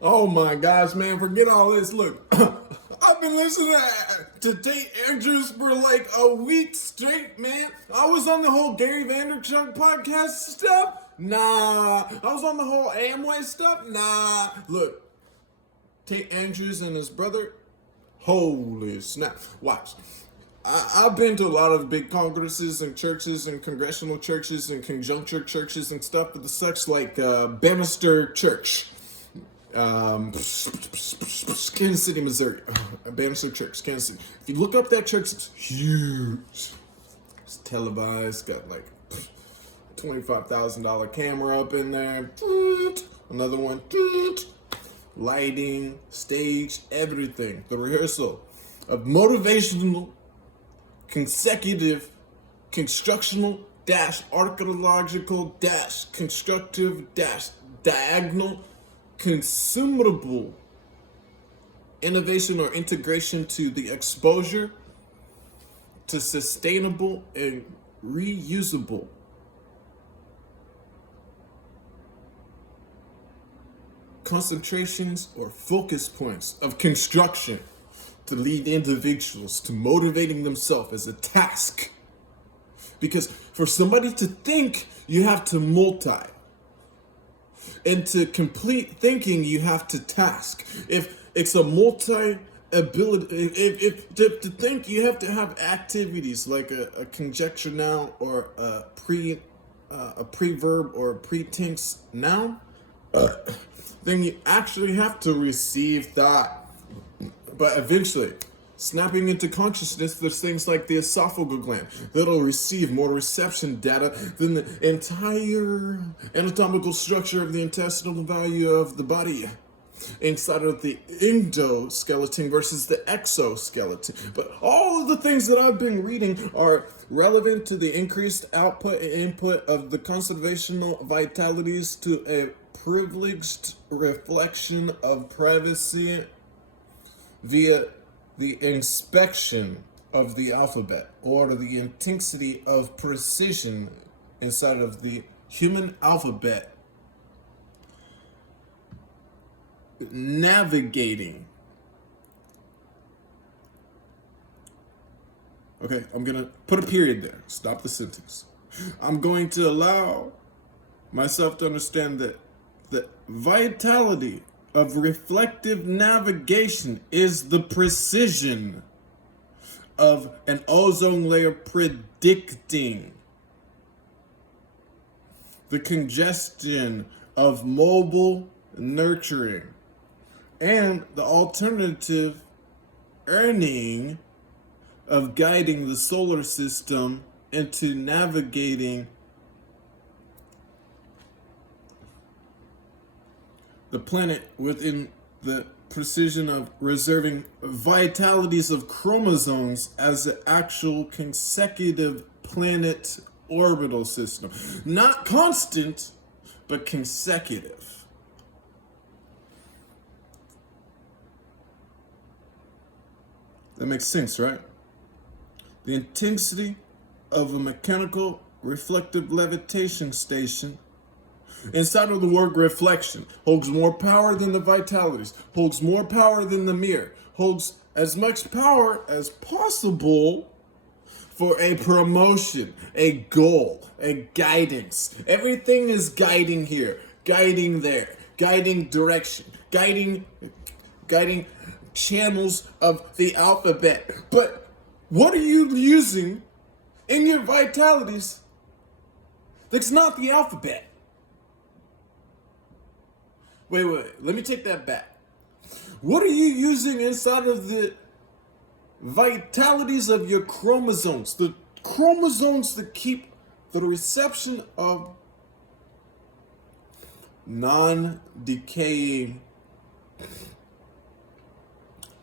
Oh my gosh, man, forget all this. Look, I've been listening to Tate Andrews for like a week straight, man. I was on the whole Gary Vaynerchuk podcast stuff. Nah. I was on the whole Amway stuff. Nah. Look, Tate Andrews and his brother, holy snap. Watch. I've been to a lot of big congresses and churches and congressional churches and conjuncture churches and stuff of the such like Bannister Church. Kansas City, Missouri. Bannister Church, Kansas City. If you look up that church, it's huge. It's televised, got like $25,000 camera up in there. Another one. Lighting, stage, everything. The rehearsal of motivational, consecutive, constructional, archaeological, constructive, diagonal, consumable innovation or integration to the exposure to sustainable and reusable concentrations or focus points of construction to lead individuals to motivating themselves as a task. Because for somebody to think, you have to multi. And to complete thinking, you have to task. If it's a multi-ability, if to think, you have to have activities like a conjecture noun or a preverb or a pretense noun, then you actually have to receive thought. But eventually, snapping into consciousness, there's things like the esophageal gland that'll receive more reception data than the entire anatomical structure of the intestinal value of the body inside of the endoskeleton versus the exoskeleton. But all of the things that I've been reading are relevant to the increased output and input of the conservational vitalities to a privileged reflection of privacy via the inspection of the alphabet or the intensity of precision inside of the human alphabet, navigating. Okay, I'm gonna put a period there. Stop the sentence. I'm going to allow myself to understand that the vitality of reflective navigation is the precision of an ozone layer predicting the congestion of mobile nurturing and the alternative earning of guiding the solar system into navigating the planet within the precision of reserving vitalities of chromosomes as the actual consecutive planet orbital system. Not constant, but consecutive. That makes sense, right? The intensity of a mechanical reflective levitation station inside of the word reflection holds more power than the vitalities, holds more power than the mirror, holds as much power as possible for a promotion, a goal, a guidance. Everything is guiding here, guiding there, guiding direction, guiding channels of the alphabet. But what are you using in your vitalities that's not the alphabet? Wait, let me take that back. What are you using inside of the vitalities of your chromosomes? The chromosomes that keep the reception of non-decaying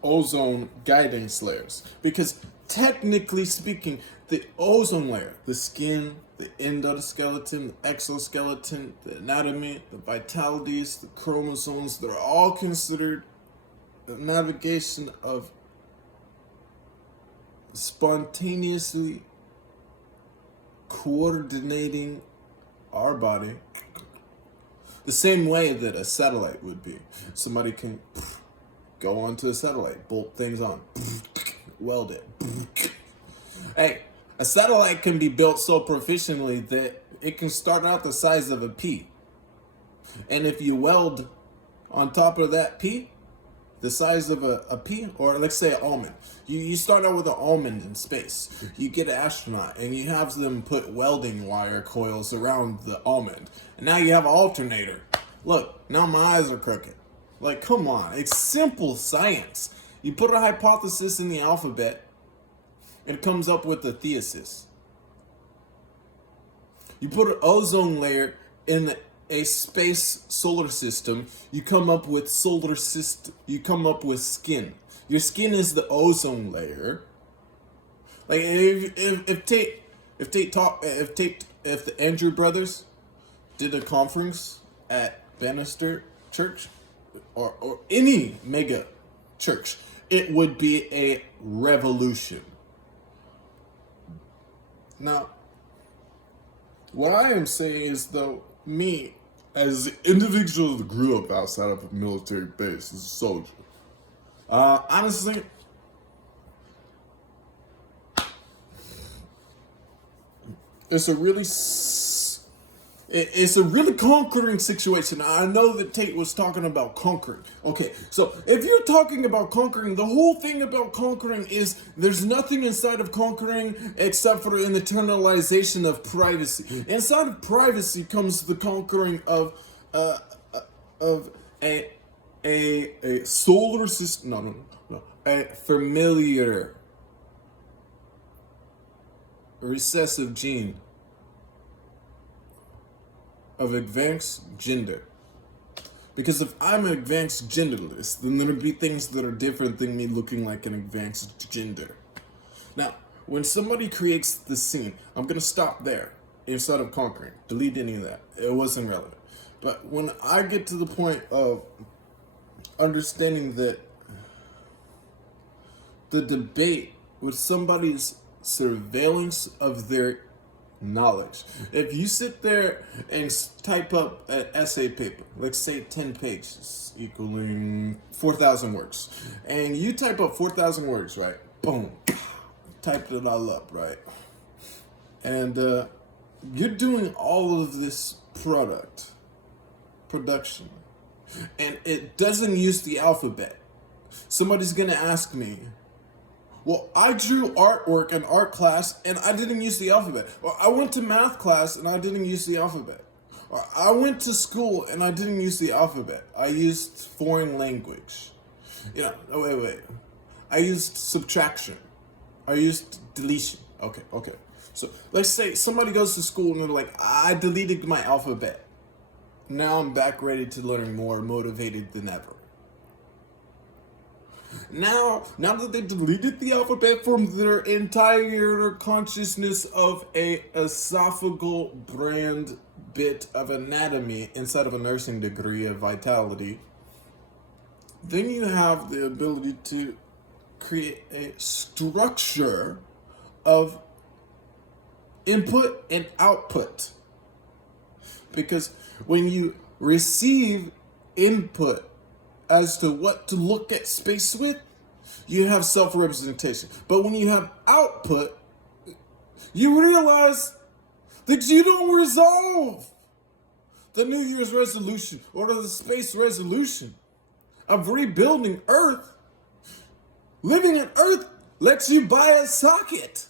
ozone guidance layers. Because technically speaking, the ozone layer, the skin, the endoskeleton, the exoskeleton, the anatomy, the vitalities, the chromosomes, they're all considered the navigation of spontaneously coordinating our body The same way that a satellite would be. Somebody can go onto a satellite, bolt things on, weld it. Hey, a satellite can be built so proficiently that it can start out the size of a pea. And if you weld on top of that pea, the size of a pea, or let's say an almond. You start out with an almond in space. You get an astronaut and you have them put welding wire coils around the almond. And now you have an alternator. Look, now my eyes are crooked. Like, come on, it's simple science. You put a hypothesis in the alphabet, it comes up with a thesis. You put an ozone layer in a space solar system, you come up with solar system. You come up with skin. Your skin is the ozone layer. Like if the Andrew brothers did a conference at Bannister Church or any mega church, it would be a revolution. Now, what I am saying is, though, me, as an individual that grew up outside of a military base as a soldier, honestly, it's a really conquering situation. I know that Tate was talking about conquering. Okay, so if you're talking about conquering, the whole thing about conquering is there's nothing inside of conquering except for an internalization of privacy. Inside of privacy comes the conquering of a solar system. No, a familiar recessive gene of advanced gender. Because if I'm an advanced genderless, then there'll be things that are different than me looking like an advanced gender. Now, when somebody creates the scene, I'm gonna stop there instead of conquering. Delete any of that. It wasn't relevant. But when I get to the point of understanding that the debate with somebody's surveillance of their knowledge. If you sit there and type up an essay paper, let's say 10 pages equaling 4,000 words, and you type up 4,000 words, right? Boom, typed it all up, right? And you're doing all of this production, and it doesn't use the alphabet. Somebody's gonna ask me, well, I drew artwork in art class and I didn't use the alphabet. Or I went to math class and I didn't use the alphabet. Or I went to school and I didn't use the alphabet. I used foreign language. Wait. I used subtraction. I used deletion. Okay. So let's say somebody goes to school and they're like, I deleted my alphabet. Now I'm back ready to learn more, motivated than ever. Now that they deleted the alphabet from their entire consciousness of a esophageal brand bit of anatomy inside of a nursing degree of vitality, then you have the ability to create a structure of input and output. Because when you receive input as to what to look at space with, you have self-representation. But when you have output, you realize that you don't resolve the New Year's resolution or the space resolution of rebuilding Earth. Living on Earth lets you buy a socket.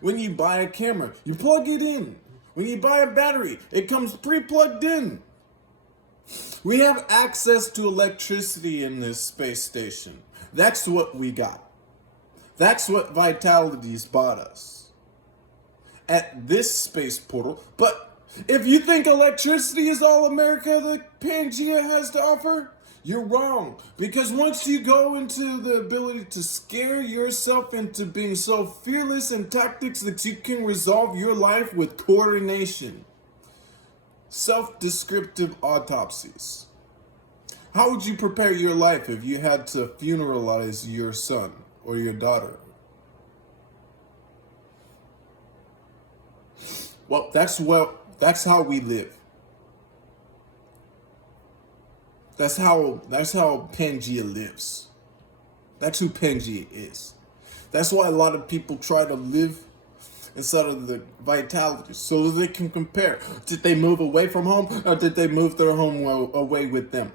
When you buy a camera, you plug it in. When you buy a battery, it comes pre-plugged in. We have access to electricity in this space station. That's what we got. That's what Vitality's bought us at this space portal. But if you think electricity is all America the Pangea has to offer, you're wrong. Because once you go into the ability to scare yourself into being so fearless in tactics that you can resolve your life with coordination, self-descriptive autopsies. How would you prepare your life if you had to funeralize your son or your daughter? Well, that's how we live. That's how Pangea lives. That's who Pangea is. That's why a lot of people try to live inside of the vitality so that they can compare. Did they move away from home or did they move their home away with them?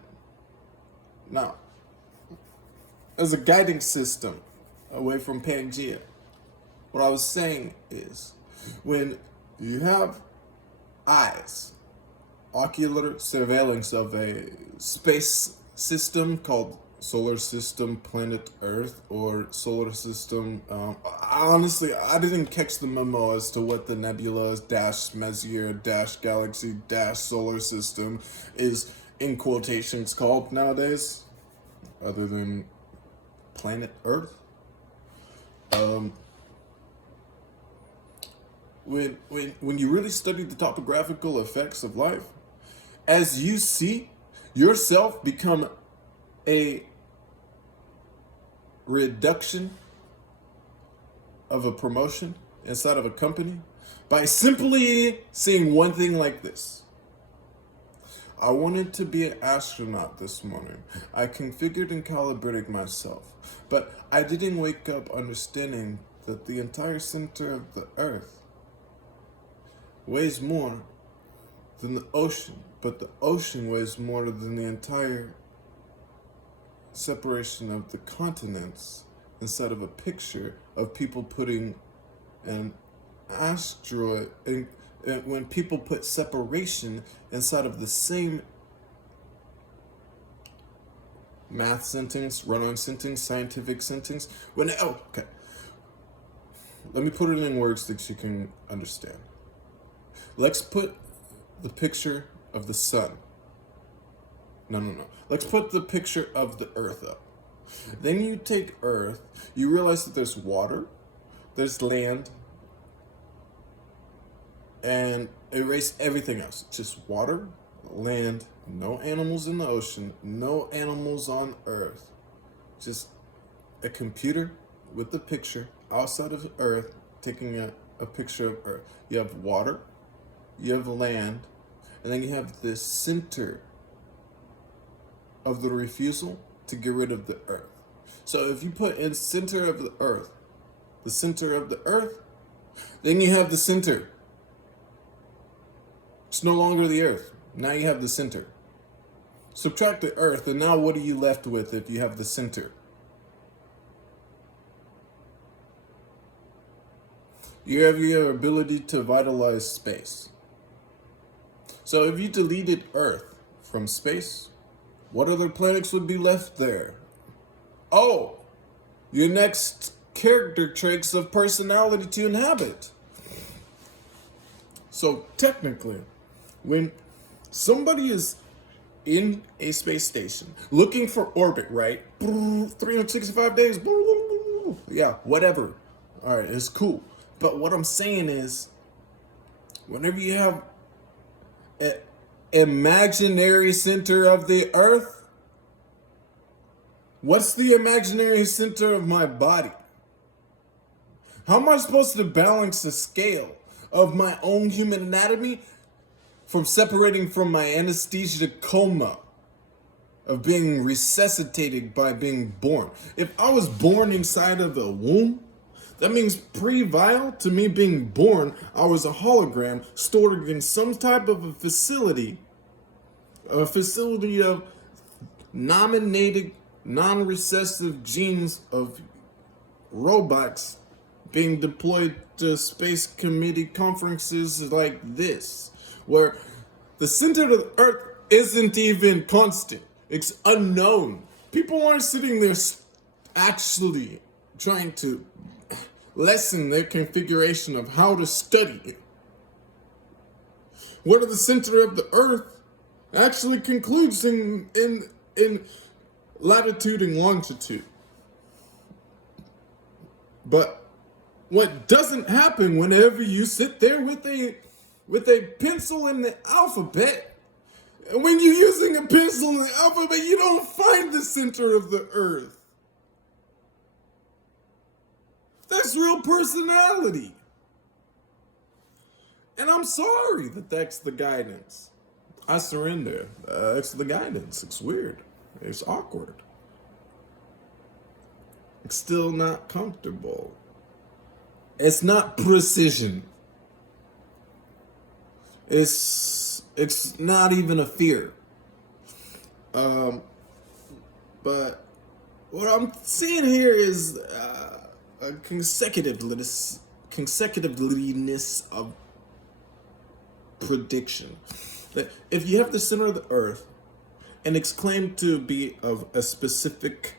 Now, as a guiding system away from Pangea, what I was saying is when you have eyes, ocular surveillance of a space system called solar system, planet Earth, or solar system. Honestly, I didn't catch the memo as to what the nebula dash Messier dash galaxy dash solar system is in quotations called nowadays, other than planet Earth. When you really study the topographical effects of life, as you see yourself become a reduction of a promotion inside of a company by simply seeing one thing like this. I wanted to be an astronaut this morning. I configured and calibrated myself, but I didn't wake up understanding that the entire center of the Earth weighs more than the ocean, but the ocean weighs more than the entire separation of the continents instead of a picture of people putting an asteroid and when people put separation inside of the same math sentence, run-on sentence, scientific sentence. Okay. Let me put it in words that you can understand. Let's put the picture of the sun. No. Let's put the picture of the Earth up. Then you take Earth, you realize that there's water, there's land, and erase everything else. Just water, land, no animals in the ocean, no animals on Earth. Just a computer with the picture outside of Earth taking a picture of Earth. You have water, you have land, and then you have the center of the refusal to get rid of the Earth. So if you put in center of the Earth, then you have the center. It's no longer the Earth. Now you have the center. Subtract the Earth, and now what are you left with if you have the center? You have your ability to vitalize space. So if you deleted Earth from space, what other planets would be left there? Oh, your next character traits of personality to inhabit. So technically, when somebody is in a space station looking for orbit, right? 365 days, yeah, whatever. All right, it's cool. But what I'm saying is, whenever you have an imaginary center of the Earth, what's the imaginary center of my body? How am I supposed to balance the scale of my own human anatomy from separating from my anesthesia coma of being resuscitated by being born? If I was born inside of a womb, that means pre-vial to me being born, I was a hologram stored in some type of a facility of nominated, non-recessive genes of robots being deployed to space committee conferences like this, where the center of the Earth isn't even constant. It's unknown. People aren't sitting there actually trying to lessen their configuration of how to study it. What are the center of the Earth actually concludes in latitude and longitude. But what doesn't happen whenever you sit there with a pencil in the alphabet, when you're using a pencil in the alphabet, you don't find the center of the Earth. That's real personality. And I'm sorry that that's the guidance. I surrender. It's the guidance. It's weird. It's awkward. It's still not comfortable. It's not precision. It's not even a fear. But what I'm seeing here is a consecutiveness of prediction. That if you have the center of the earth and it's claimed to be of a specific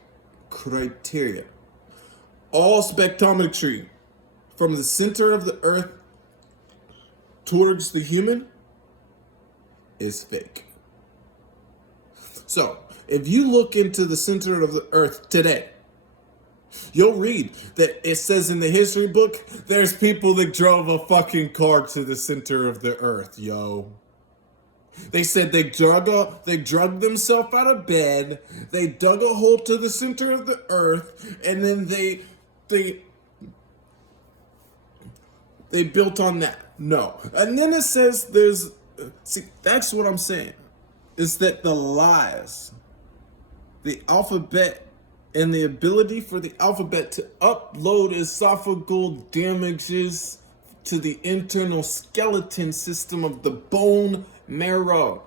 criteria, all spectrometry from the center of the earth towards the human is fake. So, if you look into the center of the earth today, you'll read that it says in the history book, there's people that drove a fucking car to the center of the earth, yo. They said they drug themselves out of bed, they dug a hole to the center of the earth, and then they built on that. No. And then it says see, that's what I'm saying. Is that the lies, the alphabet, and the ability for the alphabet to upload esophageal damages to the internal skeleton system of the bone marrow.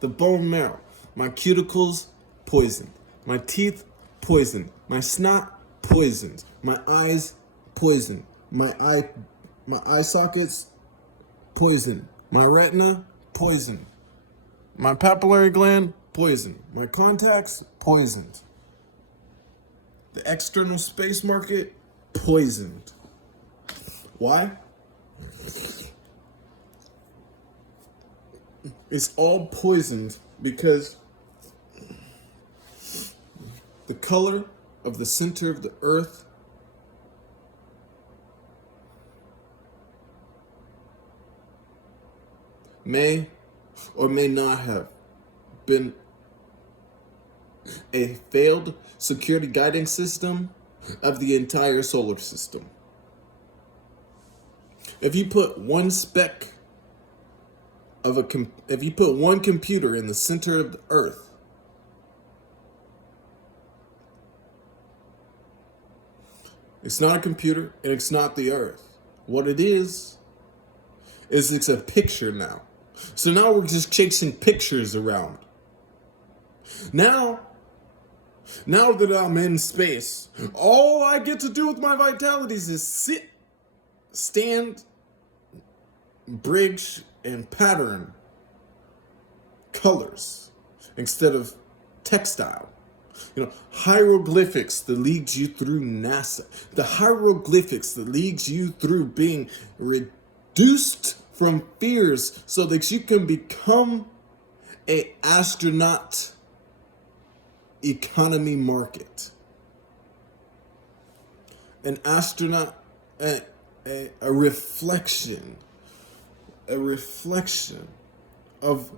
The bone marrow. My cuticles, poisoned. My teeth, poisoned. My snot, poisoned. My eyes, poisoned. My eye sockets, poisoned. My retina, poisoned. My papillary gland, poisoned. My contacts, poisoned. The external space market, poisoned. Why? It's all poisoned because the color of the center of the earth may or may not have been a failed security guidance system of the entire solar system. If you put one speck of if you put one computer in the center of the earth, it's not a computer and it's not the earth. What it is it's a picture now. So now we're just chasing pictures around. Now that I'm in space, all I get to do with my vitalities is sit, stand, bridge, and pattern colors instead of textile. Hieroglyphics that leads you through NASA. The hieroglyphics that leads you through being reduced from fears so that you can become an astronaut economy market. An astronaut, a reflection of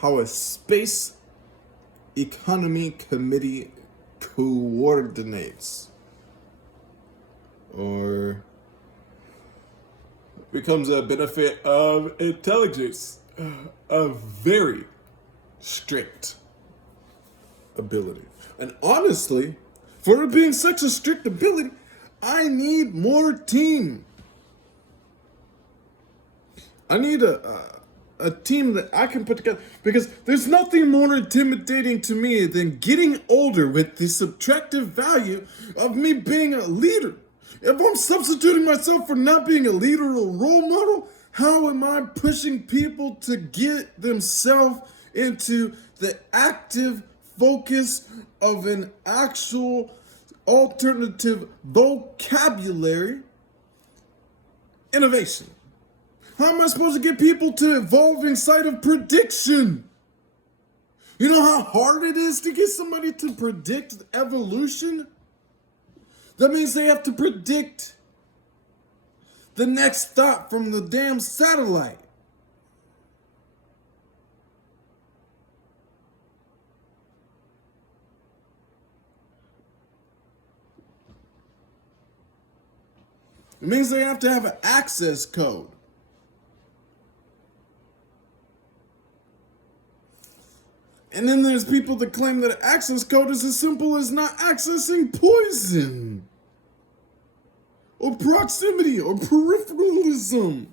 how a space economy committee coordinates or becomes a benefit of intelligence, a very strict ability. And honestly, for it being such a strict ability, I need more team. I need a team that I can put together, because there's nothing more intimidating to me than getting older with the subtractive value of me being a leader. If I'm substituting myself for not being a leader or a role model, how am I pushing people to get themselves into the active focus of an actual alternative vocabulary innovation? How am I supposed to get people to evolve inside of prediction? You know how hard it is to get somebody to predict evolution? That means they have to predict the next thought from the damn satellite. It means they have to have an access code. And then there's people that claim that access code is as simple as not accessing poison, or proximity, or peripheralism.